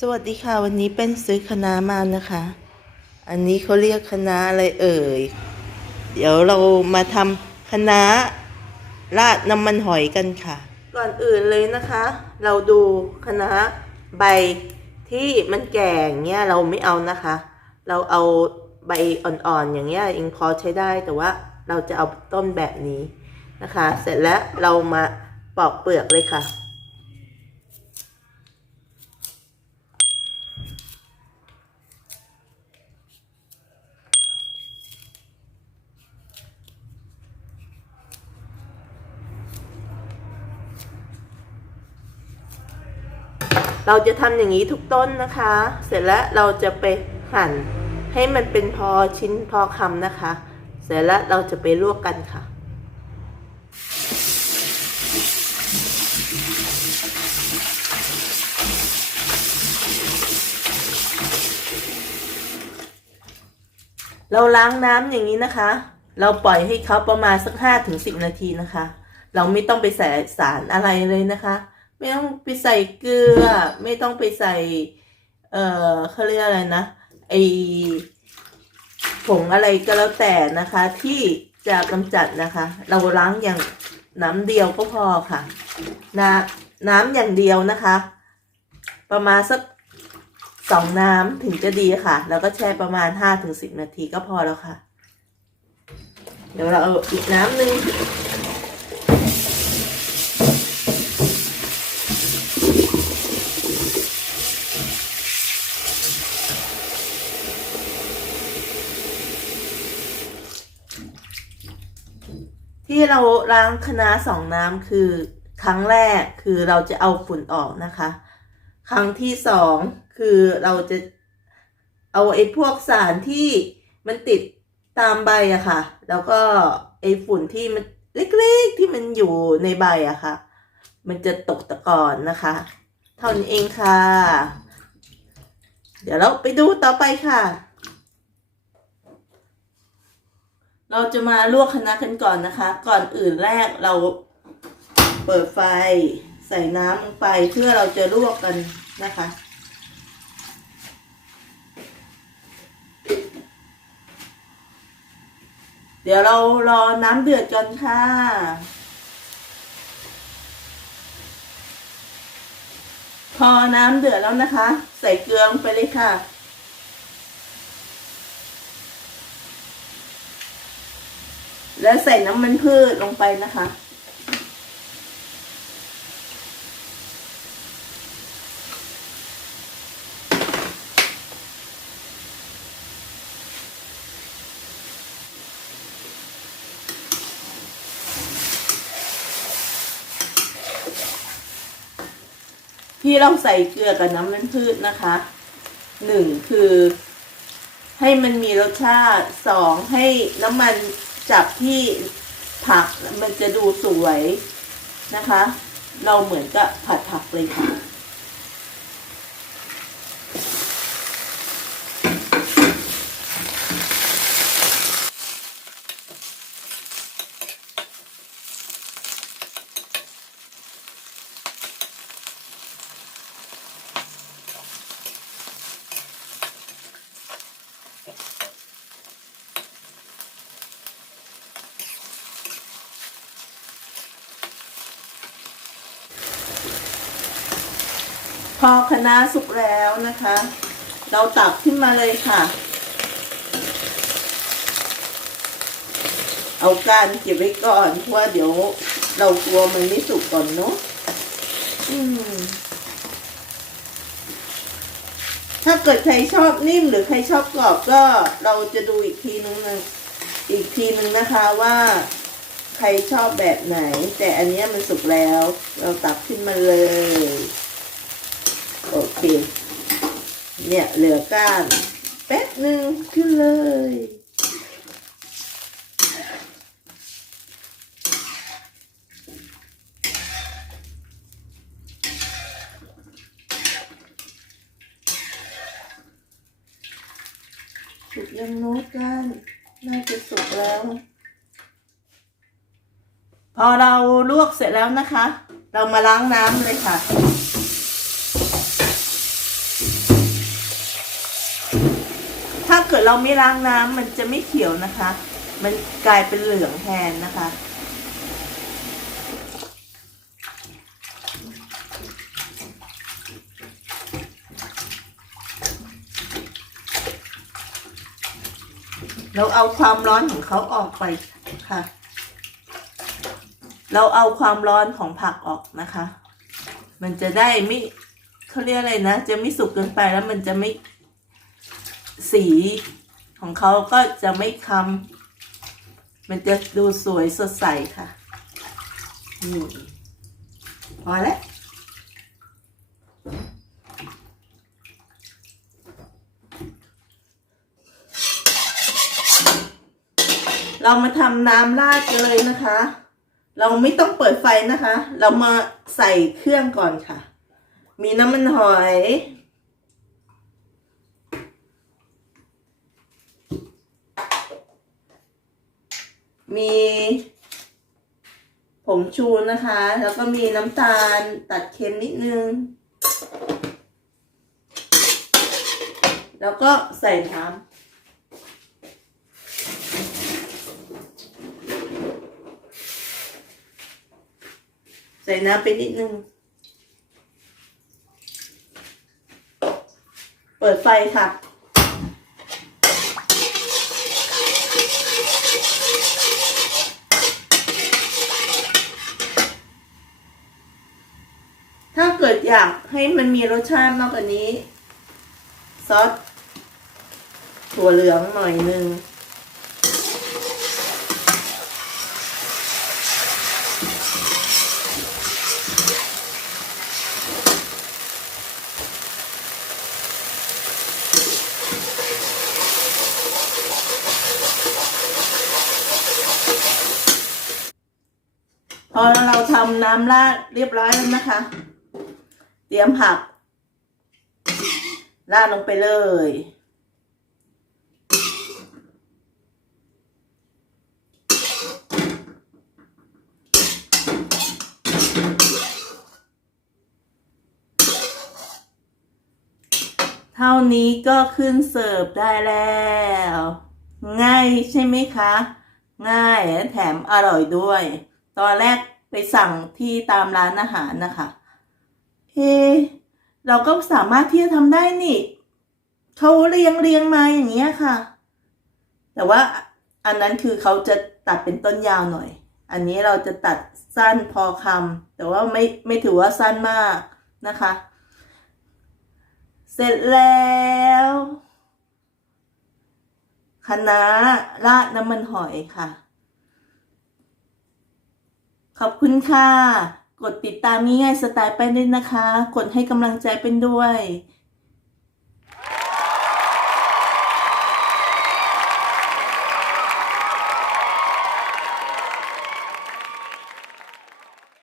สวัสดีค่ะ วันนี้เป็นซื้อคณะมานะคะ อันนี้เขาเรียกคณะอะไรเอ่ย เดี๋ยวเรามาทำคณะราดน้ำมันหอยกันค่ะ ก่อนอื่นเลยนะคะ เราดูคณะใบที่มันแก่อย่างเงี้ยเราไม่เอานะคะ เราเอาใบอ่อนๆอย่างเงี้ยยังพอใช้ได้แต่ว่าเราจะเอาต้นแบบนี้นะคะ เสร็จแล้วเรามาปอกเปลือกเลยค่ะ เราจะทำอย่างนี้ทุกต้นนะคะ เสร็จแล้วเราจะไปหั่น ให้มันเป็นพอชิ้นพอคำนะคะ เสร็จแล้วเราจะไปลวกกันค่ะเราล้างน้ำอย่างนี้นะคะ เราปล่อยให้เขาประมาณสักห้าถึงสิบนาทีนะคะ เราไม่ต้องไปใส่สารอะไรเลยนะคะ ไม่ต้องไปใส่เกลือ ไม่ต้องไปใส่ เอ่อเขาเรียกอะไรนะไอผงอะไรก็แล้วแต่นะคะ ที่จะกำจัดนะคะ เราล้างอย่างน้ำเดียวก็พอค่ะน้ำน้ำอย่างเดียวนะคะ ประมาณสักสองน้ำถึงจะดีค่ะ แล้วก็แช่ประมาณห้าถึงสิบนาทีก็พอแล้วค่ะ เดี๋ยวเราเอาอีกน้ำหนึ่ง ที่เราล้างคะน้าสองน้ำคือครั้งแรกคือเราจะเอาฝุ่นออกนะคะ ครั้งที่สองคือเราจะเอาไอ้พวกสารที่มันติดตามใบอะค่ะ แล้วก็ไอ้ฝุ่นที่มันเล็กๆที่มันอยู่ในใบอะค่ะ มันจะตกตะกอนนะคะเท่านี้เองค่ะ เดี๋ยวเราไปดูต่อไปค่ะ เราจะมาลวกคณะกันก่อนนะคะ ก่อนอื่นแรกเราเปิดไฟใส่น้ำลงไปเพื่อเราจะลวกกันนะคะ เดี๋ยวเรารอน้ำเดือดกันค่ะ พอน้ำเดือดแล้วนะคะ ใส่เกลือลงไปเลยค่ะ แล้วใส่น้ำมันพืชลงไปนะคะ ที่เราใส่เกลือกับน้ำมันพืชนะคะหนึ่งคือให้มันมีรสชาติสองให้น้ำมัน จับที่ผักมันจะดูสวยนะคะ เราเหมือนกับผัดผักเลยค่ะ พอคะน้าสุกแล้วนะคะ เราตักขึ้นมาเลยค่ะ เอาก้านเก็บไว้ก่อนเพราะว่าเดี๋ยวเรากลัวมันไม่สุกก่อนเนาะอืมถ้าเกิดใครชอบนิ่มหรือใครชอบกรอบก็เราจะดูอีกทีนึงนะอีกทีนึงนะคะว่าใครชอบแบบไหน แต่อันเนี้ยมันสุกแล้ว เราตักขึ้นมาเลยโอ เค เนี่ยเหลือก้านแป๊บหนึ่งขึ้นเลย สุกยังโน้ตกัน น่าจะสุกแล้ว พอเราลวกเสร็จแล้วนะคะ เรามาล้างน้ำเลยค่ะ ถ้าเกิดเราไม่ล้างน้ำมันจะไม่เขียวนะคะ มันกลายเป็นเหลืองแทนนะคะ เราเอาความร้อนของเขาออกไปค่ะ เราเอาความร้อนของผักออกนะคะ มันจะได้ไม่เขาเรียกอะไรนะ จะไม่สุกเกินไปแล้วมันจะไม่ สีของเขาก็จะไม่คำมันจะดูสวยสดใสค่ะนี่พอแล้วเรามาทำน้ำราดกันเลยนะคะ เราไม่ต้องเปิดไฟนะคะ เรามาใส่เครื่องก่อนค่ะ มีน้ำมันหอย มีผงชูนะคะ แล้วก็มีน้ำตาลตัดเค็มนิดนึง แล้วก็ใส่น้ำใส่น้ำไปนิดนึง เปิดไฟค่ะ ถ้าเกิด อยากให้มันมีรสชาติมากกว่านี้ ซอสถั่วเหลืองหน่อยนึงพอเราทำน้ำราดเรียบร้อยแล้วนะคะ เตรียมผักราดลงไปเลย เท่านี้ก็ขึ้นเสิร์ฟได้แล้ว ง่ายใช่ไหมคะ ง่ายและแถมอร่อยด้วย ตอนแรกไปสั่งที่ตามร้านอาหารนะคะ เอะเราก็สามารถที่จะทำได้นี่เขาเรียงเรียงมาอย่างเงี้ยค่ะ แต่ว่าอันนั้นคือเขาจะตัดเป็นต้นยาวหน่อย อันนี้เราจะตัดสั้นพอคำแต่ว่าไม่ไม่ถือว่าสั้นมากนะคะ เสร็จแล้วคะน้าราดน้ำมันหอยค่ะ ขอบคุณค่ะ กดติดตามง่ายๆสไตล์ไปด้วยนะคะ กดให้กำลังใจเป็นด้วย